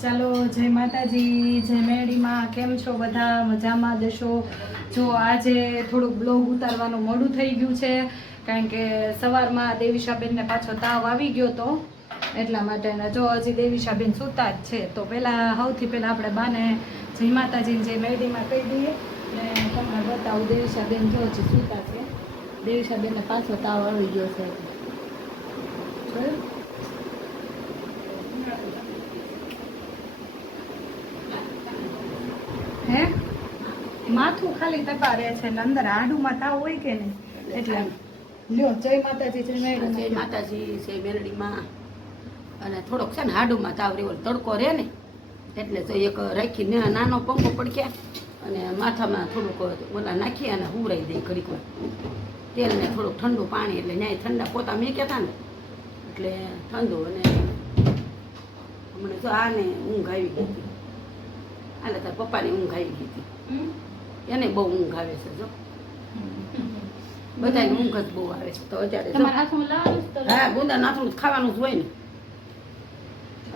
ચાલો જય માતાજી, જય મેરડીમાં. કેમ છો બધા? મજામાં જશો? જો આજે થોડુંક બ્લોગ ઉતારવાનું મોડું થઈ ગયું છે, કારણ કે સવારમાં દેવીશાબેનને પાછો તાવ આવી ગયો હતો, એટલા માટે. જો હજી દેવીશાબેન સૂતા જ છે, તો સૌથી પહેલાં આપણે બાને જય માતાજીને જય મેરડીમાં કહી દઈએ ને તમને બતાવું. દેવીશાબેન જો હજી સૂતા છે. દેવીશાબેનને પાછો તાવ આવી ગયો છે. જોયું? હે માથું ખાલી તપારે છે ને અંદર હાડુમાં તાવ હોય કે નહીં, એટલે લ્યો જય માતાજી, જય મેરડી. જય માતાજી, જય મેરડીમાં. અને થોડોક છે ને હાડુમાં તાવ રેવો, તડકો રહે ને એટલે તો એક રાખીને નાનો પંખો પડક્યા અને માથામાં થોડુંક ઓલા નાખી અને હુવરાઈ દઈ ઘડીક વાર તેલ ને થોડુંક ઠંડુ પાણી, એટલે ન્યાય ઠંડા પોતા મેક્યા હતા ને એટલે ઠંડુ. અને હમણાં જો આને ઊંઘ આવી ગઈ હતી, આલે તાર પપ્પાની ઊંઘ આવી ગઈ હતી, એને બહુ ઊંઘ આવે છે. જો બધાને ઊંઘ જ બહુ આવે છે. તો અત્યારે હા ગુંદા નાથું ખાવાનું જ હોય ને.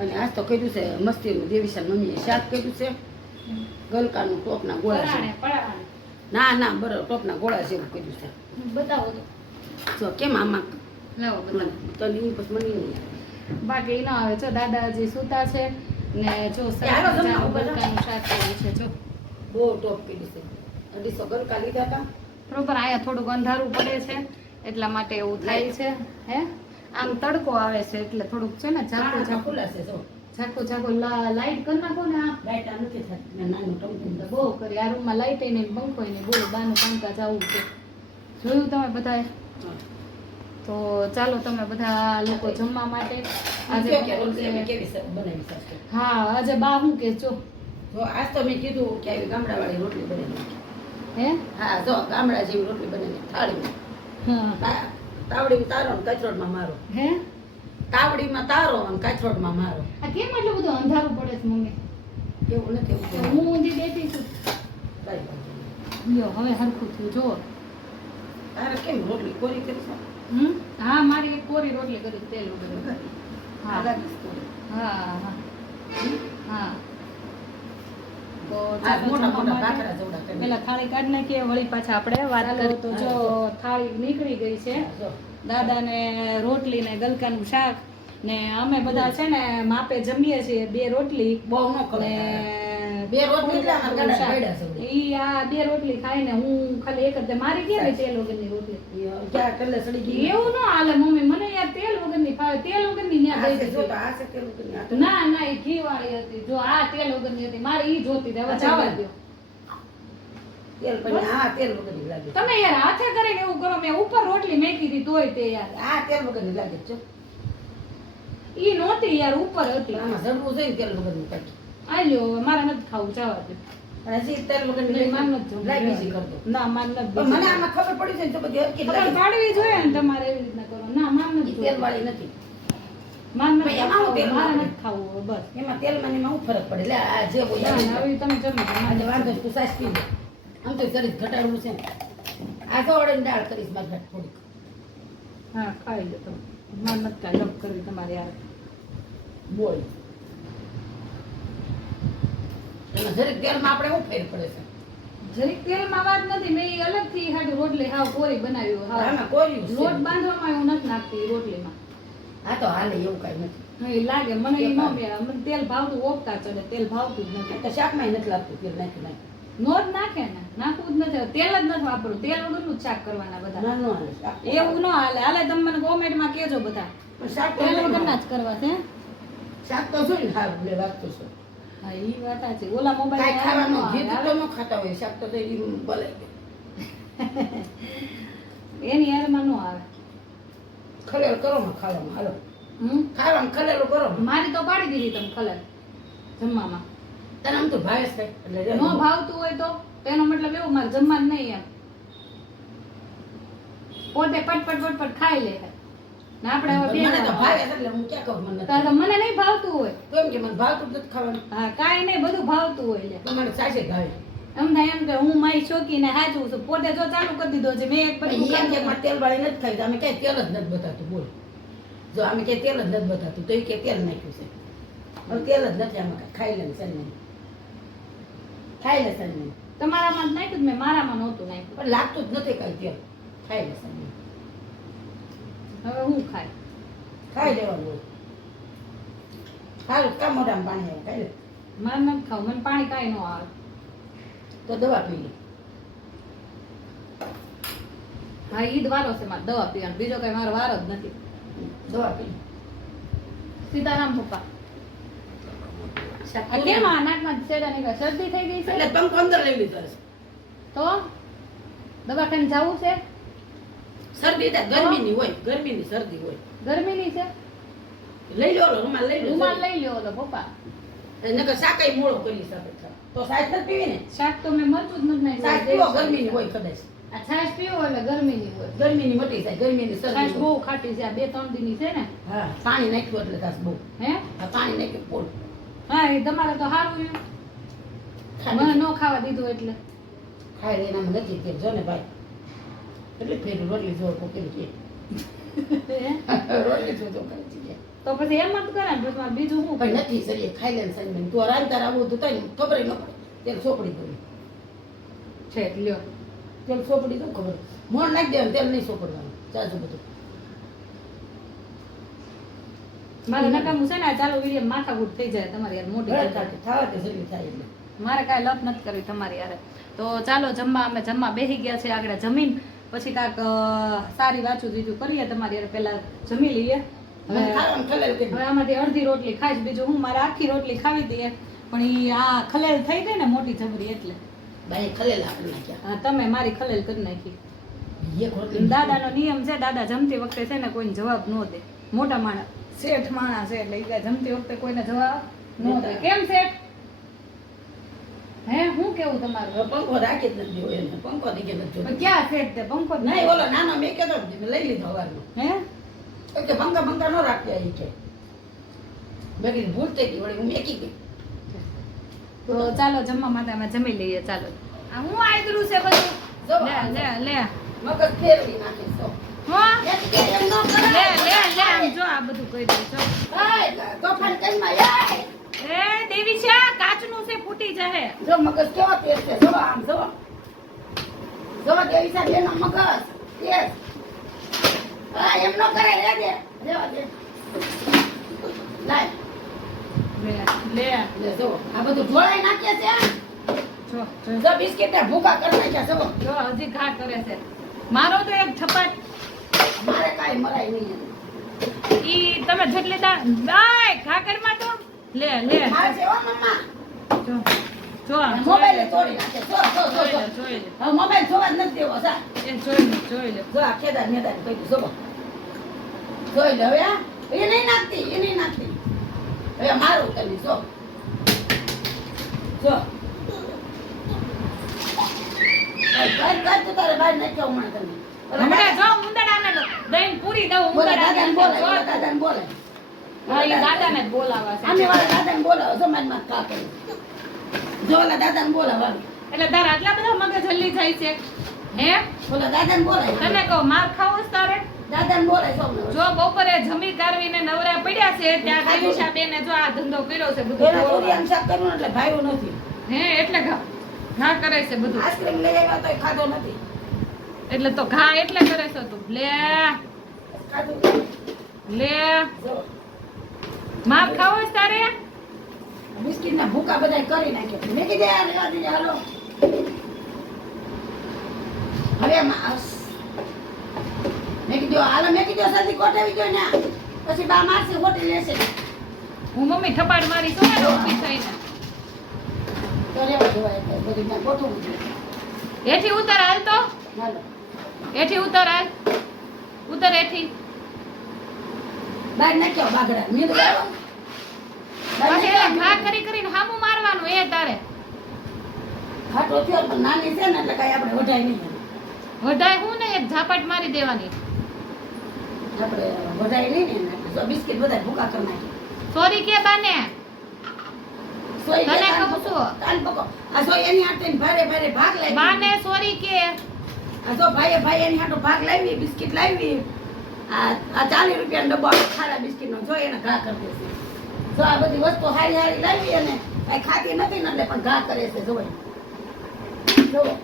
અને આજ તો કર્યું છે મસ્તીનું દેવીશાન મમ્મીએ શાક કર્યું છે, ગલકાનું ટોપના ગોળા છે. ના ના બરાબર ટોપના ગોળા જેવું કર્યું છે. બતાવો તો જો કેમ આમાં લાવો બતાવો. તો પછી મને નહીં બાકી ના આવે. જો દાદાજી સૂતા છે ને જો ગલકાનું શાક કર્યું છે. જો બહુ ટોપ કર્યું છે. 250 ગલકા લીધા હતા. બરોબર. અહીંયા થોડુંક અંધારું પડે છે એટલા માટે એવું થાય છે. હે આમ તડકો આવે છે એટલે થોડુંક છે ને ઝાકું ઝાકું ખુલ્લા છે. જો ઝાકું ઝાકું લાઈટ કરી નાખો ને. આ લાઈટ આ નથી થતી, નાનું ટમટમ બહુ કરી. આ રૂમમાં લાઈટ ને પંખો ને બહુ બાનું કામકાજ આવું છે. જોયું તમે બધાએ? તો ચાલો તમે બધા લોકો જમવા માટે આજે કેવી બનાવી શકશે. હા આજે બા હું કે જો આજ તો મેં કીધું કે આવી ગામડાવાળી રોટલી બનાવી. હે હા જો ગામડા જેવી રોટલી બનાવી થાળીમાં. હા તાવડીમાં તારો ને કાચરોડમાં મારો. હે તાવડીમાં તારો અને કાચરોડમાં મારો. આ કેમ એટલું બધું અંધારું પડે છે મમ્મી? એવું નથી. હું ઊંધી બેઠી છું. લ્યો હવે હરખું થયું. જો તારે કેમ રોટલી કોરી કરી છે? હા મારી એક કોરી રોટલી કરી તેલ વગર. હા હા હા હા. તો પેલા થાળી કાઢી નાખીએ, વળી પાછા આપણે વાત કરીએ. તો જો થાળી નીકળી ગઈ છે. દાદાને રોટલી ને ગલકાનું શાક ને અમે બધા છે ને માપે જમીએ છીએ. 2 રોટલી બહુ ન કરે. 2 રોટલી ઈ આ 2 રોટલી ખાઈને હું ખાલી એક જ મારી ગયા ને તેલ વગરની રોટલી. ક્યાં કલે સડી ગઈ એવું ન હાલે મમ્મી, મને યાર તેલ વગરની ભાવે. તેલ વગરની ન્યા ગઈ જો તો આ છે તેલ વગરની. ના ના ઈ ઘી વાળી હતી. જો આ તેલ વગરની હતી, મારે ઈ જોતી હતી. હવે જવા દો. તેલ પણ આ તેલ વગરની લાગે. તમે યાર હાથે કરીને એવું કરો. મેં ઉપર રોટલી મેકી હતી તોય તે યાર આ તેલ વગરની લાગે છે. ઈ નહોતી યાર, ઉપર હતી. આમાં જડવું છે ને તેલ વગરની કાઢી. આલ્યો મારે નથી ખાવું, જવા દો. હજી તેલ વગરની માન નથી લાઈ બીજી કર દો. ના માન નથી. મને આમાં ખબર પડી છે ને તો બધી હરકી ખબર લાગે. પાડવી જોઈએ ને તમારે એવી રીતના કરો. ના માન નથી. તેલ વાળી નથી. માન નથી. ભાઈ, એમાં હું તેલ મારે વાપરું? નથી ખાવું બસ. એમાં તેલ માં ને એમાં શું ફરક પડે? લે આ જે બોલ ના ના હવે તમે જમી લો. આજે વાંધો નહીં, તું સાસ પી લે. આમ તો શરીર ઘટાડવું છે ને. આ તો અડેને દાળ કરીશ મારી ઘાટ થોડીક. હા ખાઈ લો તમે. માન નથી કાંઈ લપ કરવી તમારે યાર. બોલ એમાં જરીક તેલમાં આપણે શું ફેર પડે છે? જરીક તેલમાં વાત નથી. મેં ઈ અલગથી હાટુ રોટલી હાવ કોરી બનાવી. હાવ આમાં કોર્યું છે. લોટ બાંધવામાં એવું નથી નાખતી રોટલીમાં. આ તો હાલે એવું કઈ નથી. હા એ લાગે મને. ઈ ન મેળે. મને તેલ ભાવતું ઓપતા ચડે. તેલ ભાવતું જ નથી. તો શાકમાં નથી લાગતું તેલ નાખી નાખી. નો જ નાખે ને, નાખવું જ નથી. તેલ જ નથી વાપરવું. તેલ વગરનું જ શાક કરવાના બધા. ના નો હાલે શાક. એવું ન હાલે. હાલે તમે મને કોમેન્ટમાં કહેજો બધા. પણ શાક તો તેલ નહીં વગરના હાલે. જ કરવા છે. શાક તો જોઈને સારું લે વાગતું છે. હા ઈ વાત સાચી. ઓલા કાંઈ મોબાઈલ ખાવાનું ઘી તો ન ખાતા હોય. શાક તો ઈ ભલે એની યારમાં નો આવે. ખલેલ કરો માં ખાવામાં. હાલો હમ ખાવામાં ખલેલું કરો. મારી તો પાડી દીધી તમે ખલેલ જમવામાં. તને આમ તો ભાવે છે એટલે નો ભાવતું હોય તો એનો મતલબ એવું મારે જમવાનું નહીં એમ. પોતે પટપટ પટપટ ખાઈ લે ને આપણે હવે બે મને તો ભાવે છે એટલે હું ક્યાં કહું મને નથી. તો મને નહીં ભાવતું હોય. કેમ કે મને ભાવતું જ નથી ખાવાનું. હા કાંઈ નહીં, બધું ભાવતું હોય લે. તો મને સાચે ભાવે. એમ થાય એમ કે હું મારી શોખીને હાચું છું. પોતે જો ચાલુ કરી દીધો છે. મેં એક પણ ઈ એમ કે પછી મારે તેલ વાળી નથી ખાઈ. અમે ક્યાંય તેલ જ નથી બતાતું. બોલ જો અમે ક્યાંય તેલ જ નથી બતાતું તો એ કે તેલ નાખ્યું છે. હવે તેલ જ નથી આમાં કાંઈ. ખાઈ લે સન્ની, ખાઈ લે સન્ની. તમારામાં જ નાખ્યું જ મેં, મારામાં નહોતું નાખ્યું. પણ લાગતું જ નથી કાંઈ તેલ. ખાઈ લે સન્ની, હવે હું ખાય? ખાઈ લેવાનું હોય. સારું કામ મોઢામાં પાણી આવે, ખાઈ લે. મારે નથી ખાવું, મને પાણી કાંઈ ન આવે. તો દવા પી લે. હા, ઈદ વારો છે મારે દવા પીવાનો, બીજો કઈ મારો વારો જ નથી. દવા પી લે. સીતારામ પપ્પા, આ કેમ આ નાકમાં શેડા નીકળે? શરદી થઈ ગઈ છે એટલે પંખો અંદર લઈ લીધો છે. તો દવાખાને જવું છે? શરદી થાય ગરમીની હોય, ગરમીની શરદી હોય. ગરમીની છે? લઈ લો રૂમાલ લઈ લો. રૂમાલ લઈ લ્યો ઓલો પપ્પા. નકર શાકાઈ મોળો કરી શકે છે. તો સાહેબ નથી પીવી ને. શાક તો મેં મરચું જ નથી સાહેબ નાખ્યું. પીવો ગરમીની હોય કદાચ. આ છાશ પીવો એટલે ગરમીની હોય. ગરમીની મટી જાય, ગરમીની છાશ શરદી બહુ હોય. ખાટી છે, આ 2-3 દીની છે ને. હા પાણી નાખ્યું એટલે તાસ બહુ. હે આ પાણી નાખ્યું પોળ. હા, એ તમારે તો સારું રહ્યું. મને ન ખાવા દીધું એટલે. ખાઈ લે એનામાં નથી કે જો ને ભાઈ. એટલે ફેર રોટલી જો કોકેલ કે. રોટલી જો કરે છે. તો પછી એમ જ કરે ને, પછી મારે બીજું શું કઈ કરું? નથી સરી ખાઈ લે સાઈન તું રાંધતા આવું તો તને ખબર ન પડે. તેલ સોપડી દઉં. છે લ્યો. તેલ સોપડી દઉં ખબર. મોણ નાખી દેવાનું, તેલ નહીં સોપડવાનું. ચાજુ બધું. મારે નકામું છે ને આ ચાલુ વિડીયો માથાકૂટ થઈ જાય તમારી યાર મોટી ભલે જગ્યાએ. થાય, થાવા તે સરી થાય એટલે. મારે કાંઈ લપ નથી કરવી તમારી યારે. તો ચાલો જમવા, અમે જમવા બેસી ગયા છે. આગળ જમીન પછી કાંક સારી વાંચું દીધું કરીએ તમારી યારે. પહેલા જમી લઈએ. હવે ખાવાનું ખલેલ કરી. હવે આમાંથી અડધી રોટલી ખાઈશ, બીજું હું મારે આખી રોટલી ખાવી હતી પણ ઈ આ ખલેલ થઈ ગઈ ને મોટી જબરી એટલે. ભાઈ ખલેલ આપી નાખ્યા. હા, તમે મારી ખલેલ કરી નાખી. એક રોટલી દાદાનો નિયમ છે, દાદા જમતી વખતે છે ને કોઈને જવાબ ન દે. મોટા માણસ, શેઠ માણસ છે એટલે ઈ કાંઈ જમતી વખતે કોઈને જવાબ ન દે. કેમ શેઠ? હે હું કેવું તમારું? પંખો રાખી જ નથી હોય એને. પંખો દીકે નથી જોતો. પણ ક્યાં શેઠ તે પંખો જ નહીં ઓલો નાનો મેં કહેતો જ નહીં, લઈ લીધો હવારમાં. હે તો કે પંખા ન રાખ્યા ઈ કે. મેં કીધું ભૂલ થઈ ગઈ વળી હું મેકી ગઈ. તો ચાલો જમવા માટે અમે જમી લઈએ. ચાલો આ હું આયદરું છે બધું. જો લે લે લે મગજ ફેરવી નાખે તો. હો એક કે એમ ન લે કરાય. લે લે આમ જો આ બધું કહી દઉં છો. હાય તોફાન કરી માં એ દેવી છે કાચનું છે, ફૂટી જશે. જો મગજ કેવો તેજ છે. જો આમ જો. જો દેવી સાહેબ એનો મગજ તેજ. હા એમ ન કરાય રે દે. રેવા દે. લાય લે લે લે જો આ બધું ઢોળાઈ નાખે છે. જો જો બિસ્કિટ ને ભૂકા કરી નાખ્યા જો. જો હજી ઘા કરે છે. મારો તો એક છપાટ મારે કાંઈ મરાય નહીં. ઈ તમે જેટલી દાય ખાકરમાં તો લે લે મારે છે હો મમ્મા. જો જો મોબાઈલ તોડી નાખે. જો જો જો જોઈ જો. લે જોઈ લે હવે મોબાઈલ જોવા જ નથી દેવો સા. એ જોઈ લે જો આ ખેદાર મેદાર કહ્યું જો. જોઈ લે હવે આ. એ નહીં નાખતી, એ નહીં નાખતી. હવે મારું કરી જો. જો. કર તું તારે બહાર નાખ્યો હમણાં તમે. હમણાં જો ઉંદડાને દઈને પૂરી દઉં બોલે દાદાને બોલે, જો બોલે દાદાને બોલે. હા, ઈ દાદાને જ બોલાવા છે. આમે વાળા દાદાને બોલાવો જો મારી માં કા કરી. જો ઓલા દાદાને બોલાવો. એટલે તારા આટલા બધા મગજ હલ્લી થાય છે હે? ઓલા દાદાને બોલાય. તને કહું માર ખાવો છે તારે? દાદાને બોલાય સૌને. જો બપોરે જમી કારવીને નવરા પડ્યા છે ત્યાં દેવીશા બેને જો આ ધંધો કર્યો છે બધું એના બોલવાનું. ચોરિયાનું શાક કરવું એટલે ભાઈઓ નથી. હે એટલે ઘા કરે છે બધું. આઈસ્ક્રીમ લઈ આવ્યા તોય ખાધો નથી. એટલે તો ઘા એટલે કરે છે તું. લે ખાધું લે જો. માર ખાવો છે તારે? બિસ્કિટ ના ભૂકા બધા કરી નાખ્યા. મેં કીધું યાર રેવા દીધે હાલો. હવે મેં કીધું હાલો, મેં કીધું સદી કોટાવી ગયો ને પછી બા મારશે હોટી લેશે. હું મમ્મી થપાડ મારી છું ને ઊભી થઈને. તો રેવા દેવાય એટલે બધું ત્યાં ગોઠવવું જોઈએ. હેઠી ઉતર હાલ તો. હાલો હેઠી ઉતર હાલ. ઉતર હેઠી. બહાર નાખ્યો બાગડા મેં તો લાવ્યો. બહાર પછી એને નાખ્યો. ઘા કરી કરીને હામું મારવાનું એ તારે. ખાટો થયો પણ નાની છે ને એટલે કાંઈ આપણે વઢાય નહીં. વઢાય હું ને એક ઝાપટ મારી દેવાની. આપણે વઢાય નહીં ને એટલે તો બિસ્કિટ બધા ભૂકા કરી નાખી. સોરી કે બાને. સોઈ તને ગયા કહું છું. કાન પકો. આ સોઈ એની હાથે ભારે ભારે ભાગ લાવી. બાને સોરી કે. આ તો ભાઈ એની હાટો ભાગ લાવી, બિસ્કિટ લાવી. આ 40 રૂપિયાનો ડબ્બો ખારા બિસ્કિટનો જો એને ઘા કરી દેશે. જો આ બધી વસ્તુ હારી હારી લાવી અને કઈ ખાતી નથી ને એટલે પણ ઘા કરે છે જોવે જોવો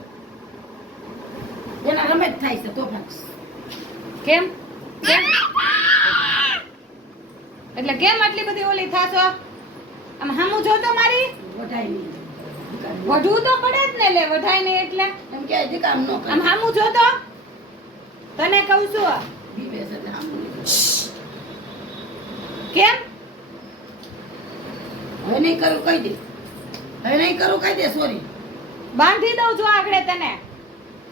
એના રમે જ થાય છે તોફાન કેમ કેમ એટલે કેમ આટલી બધી ઓલી થાશો આમ હામું જોતો મારી વઢાઈ નહીં વઢવું તો પડે જ ને લે વઢાય ને એટલે એમ કે હજી કામ ન કરે આમ હામું જોતો તને કહું છું આ. બીવે છે એટલે આમ નહીં. કેમ હવે નહીં કરું કહી દે હવે નહીં કરું કહી દે સોરી બાંધી દઉં જો આગળ તને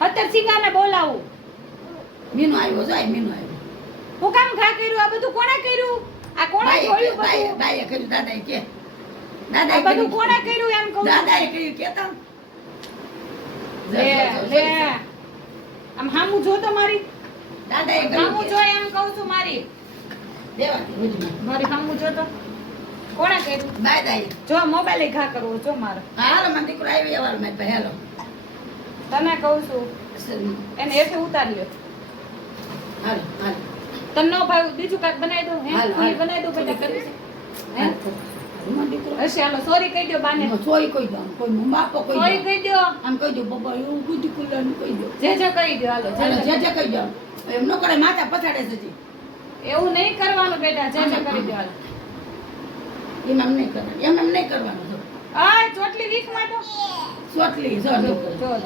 અત્યારે સિંગાને બોલાવું મીનુ આવ્યો જાય મીનુ આવ્યો હું કામ ઘા કર્યું આ બધું કોણે કર્યું આ કોણે જોયું બધું દાદાએ કર્યું દાદાએ કે આ બધું કોણે કર્યું એમ કહું છું. દાદાએ કર્યું કેતા લે લે આમ હામું જો તો મારી દાદાએ હામું કર્યું જો એમ કહું છું મારી દેવાની રોજમાં મારી હામું જો તો કોણે કર્યું દાદાએ જો મોબાઈલ ઘા કરવો જો મારો હાલો મારો દીકરો આવ્યો એવાર મેં ભાઈ હાલો તને કહું છું એને એટલે ઉતારી લ્યો હાલો હાલો તને નો ભાવ બીજું કાંઈક બનાવી દઉં હે હાલો, પૂરી હાલો. બનાવી દઉં બેટા કરવી છે હે મારો દીકરો હશે હાલો સોરી કહી દો બાને સોય કહી દો કોઈ બાપો કહી સોરી દો કહી દો આમ કહી દો બાબા એવું ગુજી કુલાનું કહી દો જે કહી દો હાલો હાલો જે જે કહી દો એમ ન કરે માથા પછાડે છે જી એવું નહીં કરવાનું બેટા જે કરી દો હાલો એમ નહીં કરવાનું એમ નહીં કરવાનું જો આ ચોટલી વીક માં તો સોટલી જો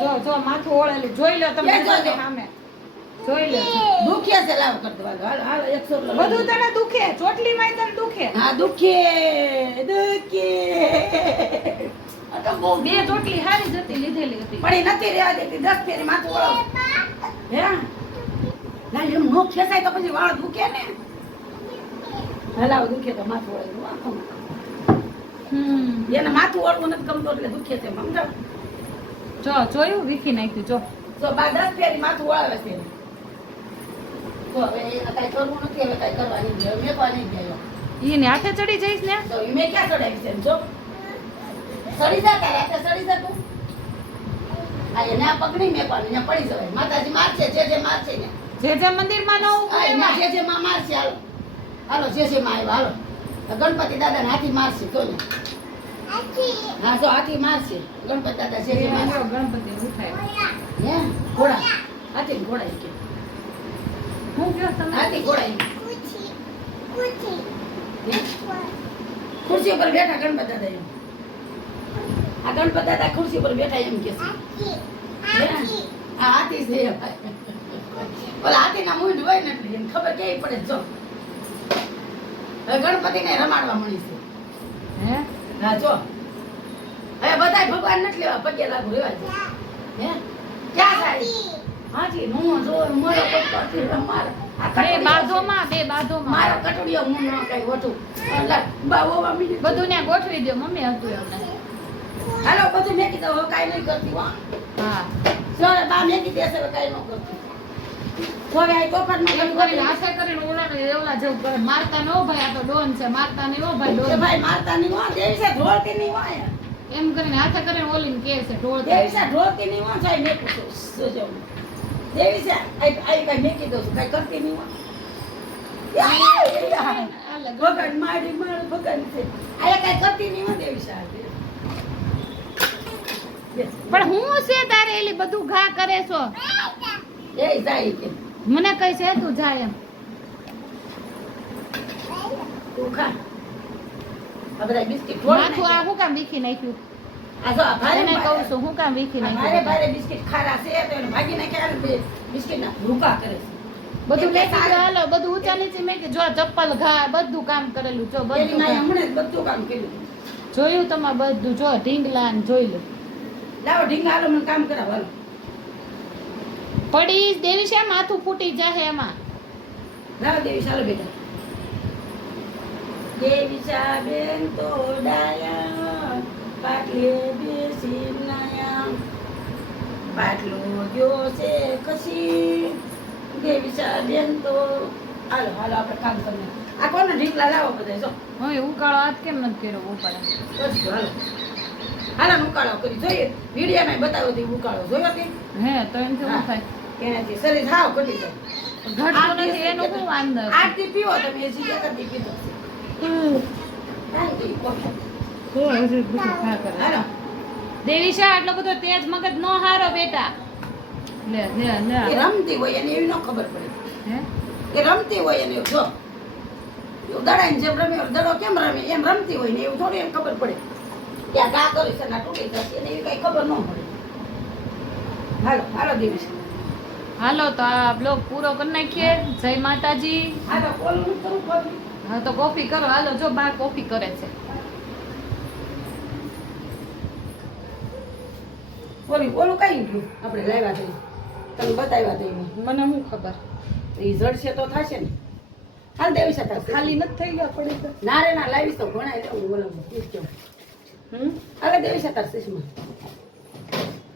જો જો માથું ઓળેલું જોઈ લો તમે એ જો, જો. સામે જોઈ લો દુખ્યા છે લાવ કરતો હાલો હાલો હાલો 100 બધું તને દુખે ચોટલી માં તને દુખે હા દુખે દુખે આ તો બહુ બે ચોટલી હારી જતી લીધેલી હતી પણ એ નથી રહેવા દેતી 10 ફેરી માથું ઓળો હે ના એમ નો ખેસાય તો પછી વાળ દુખે ને હલાવ દુખે તો માથું ઓળેલું આખું એને માથું ઓળવું નથી ગમતો એટલે દુખે છે સમજાવ જો જોયું વીખી નાખ્યું જો તો બા 10 ફેરી માથું ઓળાવે છે તો હવે એ કઈ કરવું નથી હવે કઈ કરવાની નથી હવે મેકવાની જ ગયો ઈને હાથે ચડી જઈશ ને તો મેં ક્યાં ચડાવી છે એમ જો સડી જા તારે હાથે સડી જા તું આ એના પગ નહીં મેકવાની ને પડી જવાય માતાજી મારશે જે મારશે ને જે મંદિર માં ન આ ઉભું એના જે માં મારશે હાલો હાલો જે માં આવ્યા હાલો તો ગણપતિ દાદાને હાથી મારશે તો ને હા જો હાથી મારશે ગણપતિ દાદા જે મારશે ગણપતિ ઉઠાય હે ઘોડા હાથી ને ઘોડા કે હું કયો તમે હાથી ઘોડા ખુરશી ઉપર બેઠા ગણપતિ દાદા એમ આ ગણપતિ દાદા ખુરશી ઉપર બેઠા એમ કે છે આ હાથી છે ભાઈ ઓલા હાથીના મૂંઢ હોય ને એટલે એને ખબર કેવી પડે જો હવે ગણપતિને રમાડવા મળી છે હે હા જો હવે બધાય ભગવાન નથી લેવા પગે લાગુ રેવા છે હે ક્યાં જાય હાજી નો જો મારો પગ મારો બે બાજોમાં મારો કટોડિયો હું ન કઈ વટું બાબોમાં મીડી બધું ને ગોઠવી દો મમ્મી હતું એમને હાલો બધું મેકી દો હવે કાઈ નહીં કરતી હો હા સોરે બા મેકી દેશે હવે કાઈ ન કરતી સોરે આ તોફાન માં એમ કરીને આશા કરીને ઓલાને એવલા જેવું કરે મારતા નો ભાઈ આ તો ડોન છે મારતા નહીં હો ભાઈ એ ડોન ભાઈ મારતા નહીં હો દેવી છે ઢોળતી નહીં હો એમ કરીને હાથે કરીને ઓલીને કે છે ઢોળ દેવી છે ઢોળતી નહીં હો જાય મેકું છું સુજો દેવી છે આઈ કઈ મેકી દઉં છું કઈ કરતી નહીં હો ભગવાન મારી મારું ભગવાન છે આ કઈ કરતી નહીં હો દેવી છે પણ હું છે તારે એલી બધું ઘા કરે છો એ જાય કે મને કઈ છે તું જાય એમ તું ખા આ બધા બિસ્કિટ ઢોળ માથું આ હું કામ વીખી નાખ્યું આ જો આ ભારે એને કહું છું હું કામ વીખી ભારે નાખ્યું ભારે બિસ્કિટ ખારા છે તો એને ભાગી નાખ્યા ને બિસ્કિટ ના ભૂકા કરે છે બધું એટલે મેં કીધું હાલો બધું ઊંચા નીચે મેં કીધું જો ચપ્પલ ઘા બધું કામ કરેલું જો એની બધું માએ કામ. હમણાં જ બધું કામ કર્યું જોયું તમારે બધું જો ઢીંગલા ને જોઈ લો લાવો ઢીંગા હાલો મને કામ કરાવો હાલો પડી દેવી છે માથું ફૂટી જાહે એમાં લાવો દેવી ચાલો બેટા દેવી ચા બેન તો ડાયા પાટલે બેસી નાયા પાટલો ગયો છે કશી દેવી ચા બેન તો હાલો હાલો આપણે કામ કરીએ આ કોને ઢીંગલા લાવો બધા જો હવે ઉકાળો હાથ કેમ નથી કર્યો ઉપાડે બસ હાલો હાલો ઉકાળો કરી જોઈએ વિડીયામાં બતાવ્યો હતી ઉકાળો જોયો હતી હે તો એમ શું હા. થાય એનાથી શરીર હાવ ઘટી જાય ઘટતું નથી એનું શું વાંધો છે? આરતી પીવો તમે એ સીધા કરતી પીધો કાંઈ નહીં, કોફી. તો હજી બધું ખા કરે હાલો. દેવીશા આટલો બધો તેજ મગજ નો હારો બેટા લે લે એ લે રમતી હોય એને એવી ન ખબર પડે. હે એ રમતી હોય એને એવું જો એવું દડાઈને જેમ રમે દડો કેમ રમે એમ રમતી હોય ને એવું થોડી એમ ખબર પડે કે આ ગા કરી છે ને આ તૂટી જશે એને એવી કઈ ખબર ન પડે. હાલો હાલો દેવીશ, હાલો તો આ બ્લોગ પૂરો કરી નાખીએ. જય માતાજી. હાલો ઓલું નથી કરવું કોફી. હા તો કોફી કરો હાલો. જો બા કોફી કરે છે. ઓલું કઈ ગયું આપણે લાવ્યા તો તમે બતાવ્યા તો એમાં મને શું ખબર એ જડશે તો થશે ને. હાલ દેવીશ થશે. ખાલી નથી થઈ ગયા પડી તો. ના રે ના લાવીશ તો ઘણા લેવું બોલાવું પૂછજો. હાલે દેવીશ થશે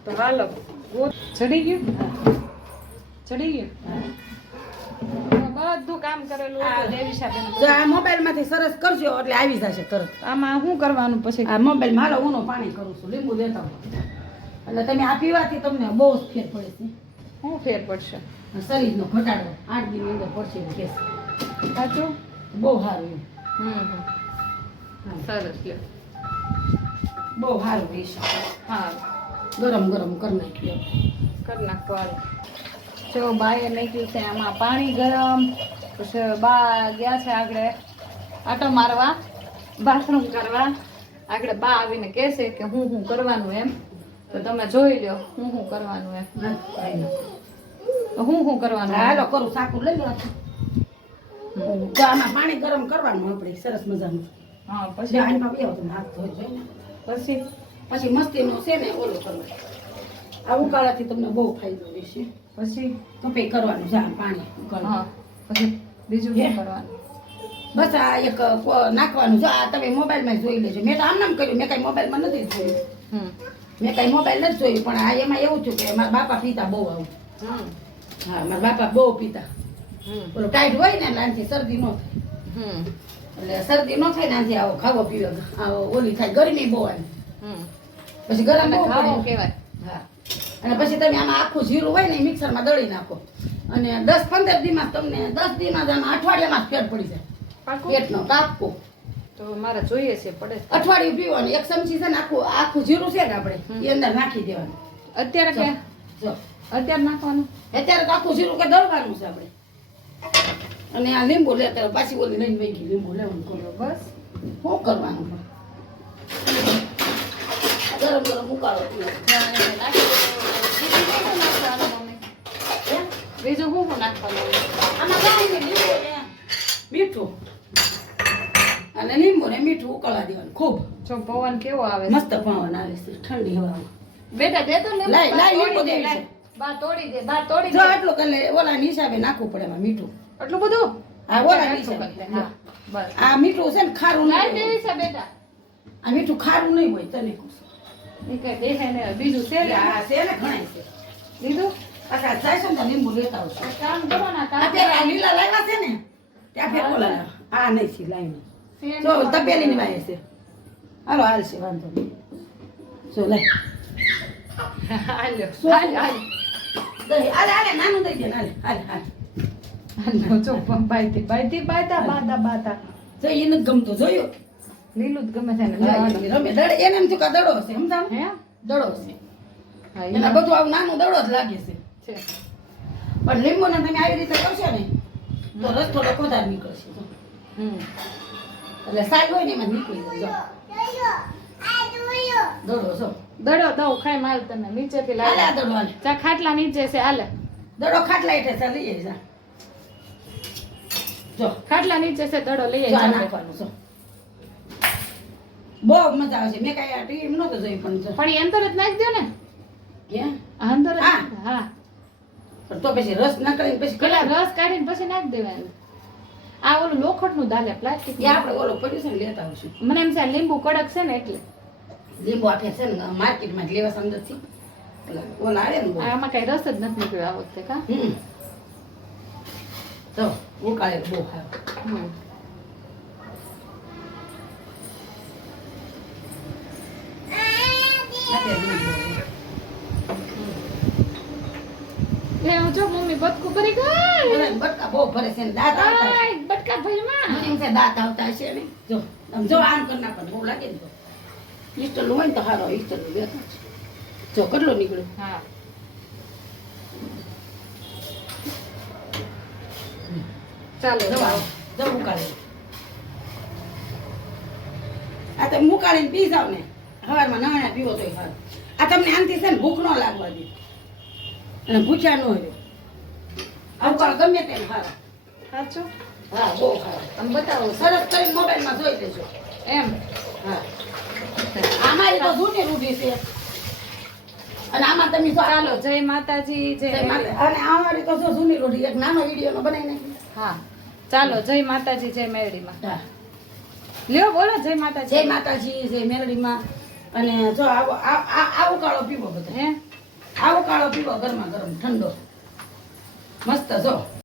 તો હાલો ચડી ગયું ચડી ગયું બધું કામ કરેલું હતું દેવીશાબેન. જો આ મોબાઈલ માંથી સરસ કરજો એટલે આવી જશે તરત. આમાં શું કરવાનું પછી? આ મોબાઈલ માં હાલો ઊનો પાણી કરું છું લીંબુ દેતા હોય એટલે તમે આ પીવાથી તમને બહુ જ ફેર પડે છે. શું ફેર પડશે? શરીરનો ઘટાડો 8 દિન અંદર પડશે એવું કહેશે. સાચું? બહુ સારું એમ. સરસ લ્યો. બહુ સારું રહેશે. હા ગરમ ગરમ કરી નાખ્યો. કરી નાખો હાલો. જો બાએ નાખ્યું છે આમાં પાણી ગરમ. પછી બા ગયા છે આગળ આટો મારવા, બાથરૂમ કરવા. આગળ બા આવીને કહેશે કે હું કરવાનું એમ. તો તમે જોઈ લ્યો હું કરવાનું એમ. તો હું કરવાનું? હાલો કરું સાકું લઈ લો. તો આમાં પાણી ગરમ કરવાનું આપણે સરસ મજાનું. હા પછી પછી આમાં બેહો તમે હાથ ધોઈ જોઈને. પછી પછી મસ્તીનું છે ને ઓલું કરવાનું. આ ઉકાળાથી તમને બહુ ફાયદો રહેશે. પછી કપે કરવાનું જા પાણી ઉકાળવાનું. હા પછી બીજું શું કરવાનું? બસ આ એક નાખવાનું. જો આ તમે મોબાઈલમાં જોઈ લેજો. મેં તો આમ નામ કર્યું, મેં કઈ મોબાઈલમાં નથી જોયું. મેં કઈ મોબાઈલ નથી જોયું, પણ આ એમાં એવું થયું કે મારા બાપા પીતા બહુ આવું. હા મારા બાપા બહુ પીતા. ઓલું ટાઈટ હોય ને એટલે આનાથી શરદી ન થાય. એટલે શરદી ન થાય ને આનાથી આવો ખાવો પીવો આવો ઓલી થાય. ગરમી બહુ આવે પછી ગરમ બહુ ખાવું પડે. કહેવાય. હા અને પછી તમે આમાં આખું જીરું હોય ને મિક્સરમાં દળી નાખો અને 10-15 દીમાં તમને 10 દીમાં જ આમાં અઠવાડિયામાં જ ફેર પડી જાય. પાકું? પેટનો તાપકો તો મારે જોઈએ છે પડે. અઠવાડિયું પીવાનું. એક ચમચી છે ને આખું જીરું છે ને આપણે એ અંદર નાખી દેવાનું. અત્યારે કે જો અત્યારે નાખવાનું? અત્યારે તો આખું જીરું કે દળવાનું છે આપણે. અને આ લીંબુ લેતા પાછી ઓલી લઈને વહી ગઈ. લીંબુ લેવાનું કરો. બસ શું કરવાનું ગરમ ગરમ ઉકાળો પીવો. બીજું શું નાખવાનું? આમાં કાંઈ નહીં, લીંબુ ને મીઠું અને લીંબુ ને મીઠું ઉકાળવા દેવાનું ખૂબ. જો પવન કેવો આવે મસ્ત પવન આવે છે ઠંડી હવા. બેટા દે તો લીંબુ. લાય, લાય, બા લીંબુ તોડી દે, દેવી છે. લાય. બા તોડી દે, બા તોડી જો દે. આટલું એટલે ઓલા હિસાબે નાખવું પડે એમાં મીઠું. આટલું બધું? આ ઓલા આટલું હિસાબે. કરી દે, હા. બસ. આ મીઠું છે ને ખારું લાય નહીં દેવી હોય. છે બેટા. આ મીઠું ખારું નહીં હોય તને કહું છું. એ કઈ દેખાય ને બીજું છે ને? આ છે ને ઘણાય છે. લીધું? પાછા જાય છે ને તો લીંબુ લેતા આવશે. એક કામ કરો ને, આ આ પેલા લીલા લાવ્યા છે ને ત્યાં ફેર ઓલા આ નહીં છે લાઈને. શેરડી જો તપેલી ની વાય છે. હાલો હાલ છે વાંધો નહીં. જો લઈ હાલ્યો. શું? હાલ્યો. દહીં હાલે હાલે નાનું દઈ દે હાલે હાલે હાલે. હાલ્યો. જો બાયતી બાતા. જો એને જ ગમતું જોયું. લીલું જ ગમે છે ને. હા, ઈ રમે દડ એને એમ થયું કે આ દડો છે સમજાણું? હે? દડો છે. હા, એના બધું આવું નાનું દડો જ લાગે છે. છે. પણ લીંબુ ને તમે આવી રીતે કરશો ને તો રસ થોડો વધારે નીકળશે. જો. એટલે સાલ હોય ને એમાં નીકળી જાય. જો. દડો જો. દડો દઉં ખાઈ માલ તને નીચેથી હાલે આ લાવે. દડો હાલે. ચા ખાટલા નીચે છે હાલે. દડો ખાટલા હેઠે છે લઈ જાય. જો. ખાટલા નીચે છે દડો લઈ જો આ જાય. નાખવાનું જો. બહુ મજા આવશે. મેં કઈ આ ટીવી નહોતું જોયું પણ જો. પણ એ અંદર જ નાખી દો ને. હે? આ અંદર જ હા. હા. પણ તો પછી રસ ના કરીને પછી પેલા કલા રસ કાઢીને પછી નાખી દેવાનું. આ ઓલું લોખંડનું દાલે પ્લાસ્ટિક. એ આપણે ઓલો પડ્યું છે ને લેતા આવશું. મને એમ છે લીંબુ કડક છે ને એટલે. લીંબુ આપે છે ને માર્કેટમાં લેવા અંદરથી ઓલા આવે ને બહુ. આમાં કઈ રસ જ નથી નીકળ્યો આ વખતે કા. તો ઉકાળે બહુ સારું. એ હું જો મમ્મી બટકું ભરી ગઈ. બટકા બહુ ભરે છે ને દાંત આવતા હશે. આય, બટકા ભરી માં. મને એમ છે દાંત આવતા હશે ને જો આમ જો આમ કરી નાખવાનું બહુ લાગે ને તો ઈસ્ટરનું હોય ને તો સારો ઈસ્ટરનું બેઠો છે જો કેટલો નીકળ્યો હા ચાલો જવા જવું ઉકાળે આ તમે મુકાળીને પી જાવ ને સવારમાં નવાણા પીવો તોય સારું આ તમને આનથી છે ને ભૂખ ન લાગવા દે અને ભૂખ્યા ન હોય આ ઉકાળ ગમે તેમ સારો સાચું હા બહુ સારો આમ બતાવો સરસ કરીને મોબાઈલમાં જોઈ લેજો એમ હા અમારી તો જૂની રૂઢી છે અને આમાં તમે જો ચાલો જય માતાજી જય અને અમારી તો જો જૂની રૂઢી એક નાનો વિડીયો બનાવી નાખી હા ચાલો જય માતાજી જય મેરડીમાં હા લ્યો બોલો જય માતાજી જય માતાજી જય મેલડીમાં અને જો આવો કાળો પીવો બધો હે આવો કાળો પીવો ગરમા ગરમ ઠંડો મસ્ત જો